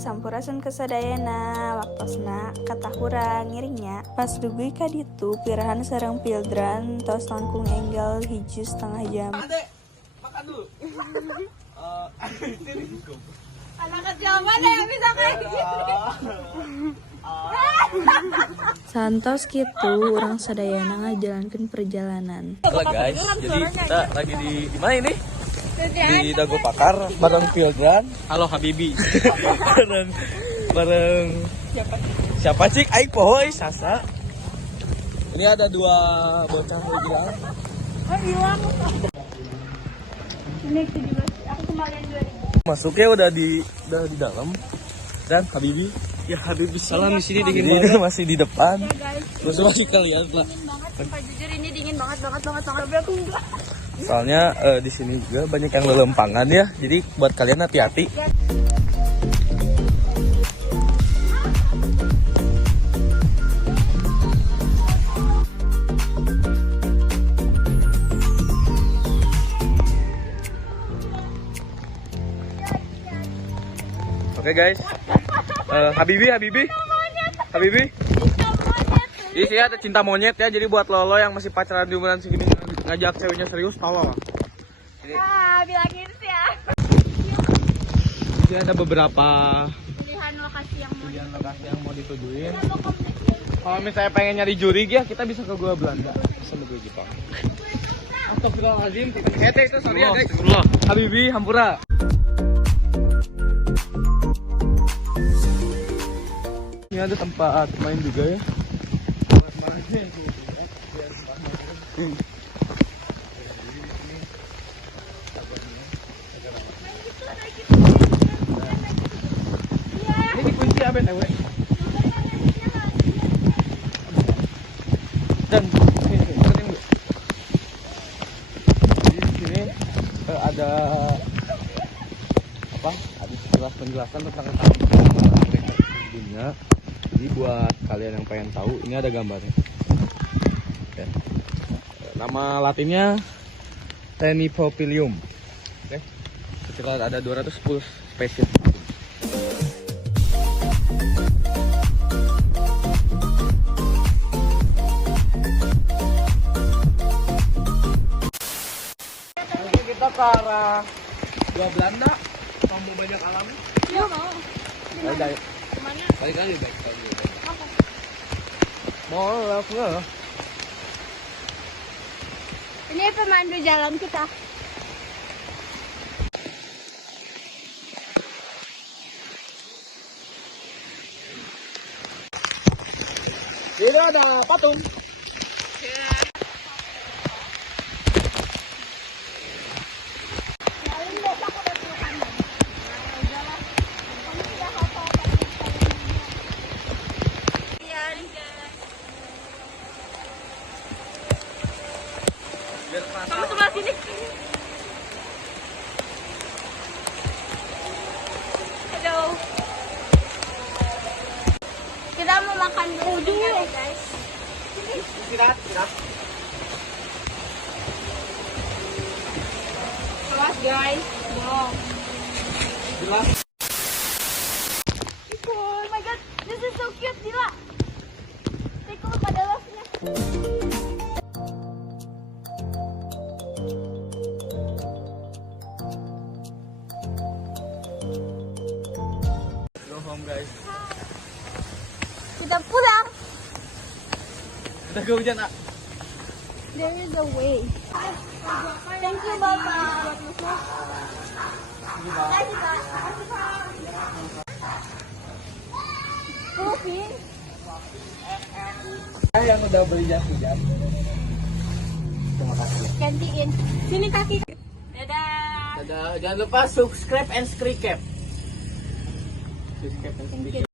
sampurasun kesadayana waktosna katahura ngiringnya pas dugui ka ditu pirahan sareng pildran tos langkung enggal 1,5 jam. Adek, makan dulu. Anak kecil mana yang bisa kayak gitu? Santos gitu orang sadayana ngajalankeun perjalanan. Halo guys, jadi kita lagi di mana ini? Di Dago Pakar bareng Pildran. Halo Habibi. bareng siapa cik? Aik pohoy Sasa. Ini ada 2 bocah hilang. Hilang. Ini 17. Aku kembalian 2000. Masuknya udah di dalam. Dan Habibi, ya Habibi salam di sini dingin banget. Masih di depan. Ya guys. Terus masih kalian lah. Dingin banget, sumpah jujur ini dingin banget. Tapi aku enggak. Soalnya di sini juga banyak yang lelempangan ya. Jadi buat kalian hati-hati. Oke guys, Habibi. Jadi sih ada cinta monyet ya. Jadi buat lolo yang masih pacaran di umuran segini ngajak ceweknya serius, tolong. Bilangin sih ya. Jadi ada beberapa Pilihan lokasi yang mau ditujuin. Kalau misalnya pengen nyari juri ya kita bisa ke gua Belanda, bisa ke gua Jepang. Astagfirullahaladzim, itu sorry ya guys. Habibi, hampura. Ini ada tempat main juga ya. Ini dikunci apa nih, dan di sini ada apa? Ada penjelasan tentang dunia. Jadi buat kalian yang pengen tahu, ini ada gambarnya. Oke. Nama latinnya Temipopilium. Oke. Sekitar ada 210 spesies. Kita ke arah gua Belanda, kampung banyak alam. Iya mau. Ayo, Kemana? balik lagi baik. Mau lah. Ini pemandu jalan kita. Ini ada patung. Kamu sebelah sini. Halo. Kita mau makan dulu ya guys. Istirahat. Awas guys. Wow. Jelas. Oh my god, this is so cute, Dila. Take a look at the love-nya. Go home guys. Kita pulang. Kita ke hujan, Ak. There is a way. Thank you, Bapak. Makasih, Pak. Kopi. Yang udah beli jas hujan. Terima kasih. Gantiin. Sini kaki. Dadah. Dadah. Jangan lupa subscribe and subscribe. Subscribe and subscribe.